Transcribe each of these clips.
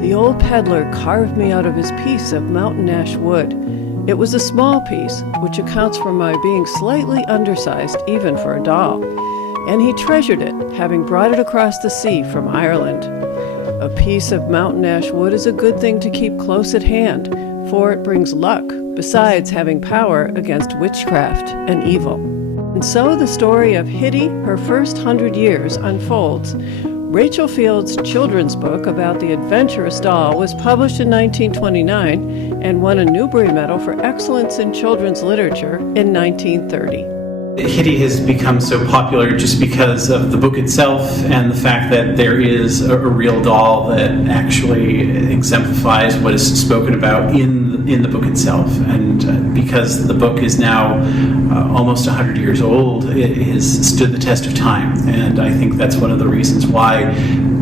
The old peddler carved me out of his piece of mountain ash wood. It was a small piece, which accounts for my being slightly undersized even for a doll. And he treasured it, having brought it across the sea from Ireland. A piece of mountain ash wood is a good thing to keep close at hand, for it brings luck, besides having power against witchcraft and evil. And so the story of Hitty, her first 100 years, unfolds. Rachel Field's children's book about the adventurous doll was published in 1929 and won a Newbery Medal for Excellence in Children's Literature in 1930. Hitty has become so popular just because of the book itself and the fact that there is a real doll that actually exemplifies what is spoken about in the book itself. And because the book is now almost 100 years old, it has stood the test of time. And I think that's one of the reasons why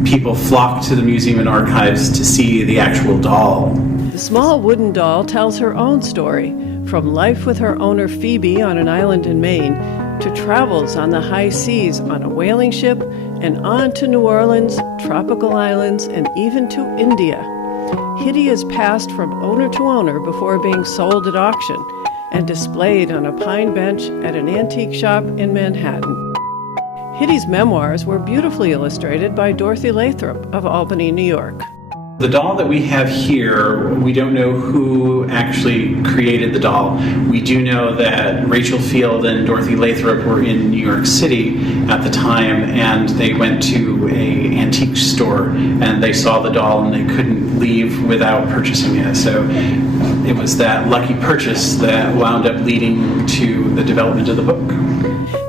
people flock to the museum and archives to see the actual doll. The small wooden doll tells her own story, from life with her owner Phoebe on an island in Maine, to travels on the high seas on a whaling ship, and on to New Orleans, tropical islands, and even to India. Hitty is passed from owner to owner before being sold at auction and displayed on a pine bench at an antique shop in Manhattan. Hitty's memoirs were beautifully illustrated by Dorothy Lathrop of Albany, New York. The doll that we have here, we don't know who actually created the doll. We do know that Rachel Field and Dorothy Lathrop were in New York City at the time, and they went to an antique store and they saw the doll and they couldn't leave without purchasing it. So it was that lucky purchase that wound up leading to the development of the book.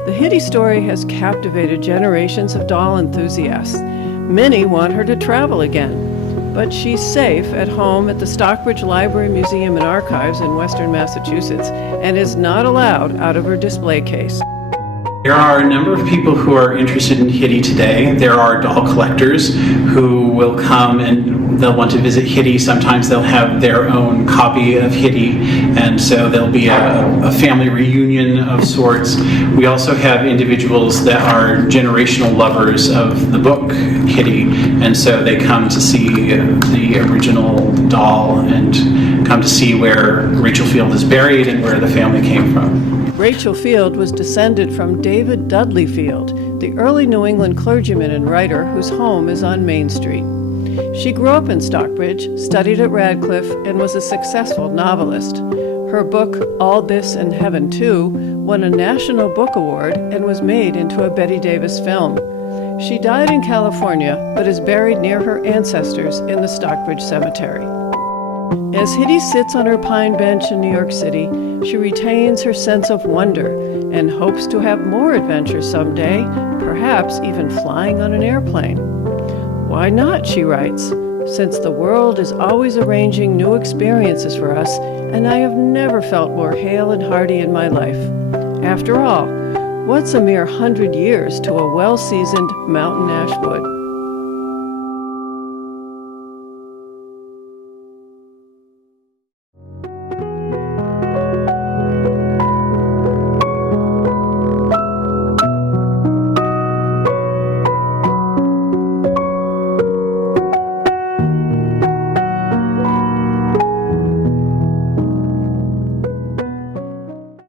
The Hitty story has captivated generations of doll enthusiasts. Many want her to travel again. But she's safe at home at the Stockbridge Library, Museum, and Archives in Western Massachusetts and is not allowed out of her display case. There are a number of people who are interested in Hitty today. There are doll collectors who will come and they'll want to visit Hitty. Sometimes they'll have their own copy of Hitty, and so there'll be a family reunion of sorts. We also have individuals that are generational lovers of the book Hitty, and so they come to see the original doll and come to see where Rachel Field is buried and where the family came from. Rachel Field was descended from David Dudley Field, the early New England clergyman and writer whose home is on Main Street. She grew up in Stockbridge, studied at Radcliffe, and was a successful novelist. Her book, All This and Heaven Too, won a National Book Award and was made into a Bette Davis film. She died in California, but is buried near her ancestors in the Stockbridge Cemetery. As Hitty sits on her pine bench in New York City, she retains her sense of wonder and hopes to have more adventures someday, perhaps even flying on an airplane. Why not, she writes, since the world is always arranging new experiences for us, and I have never felt more hale and hearty in my life. After all, what's a mere 100 years to a well-seasoned mountain ash wood?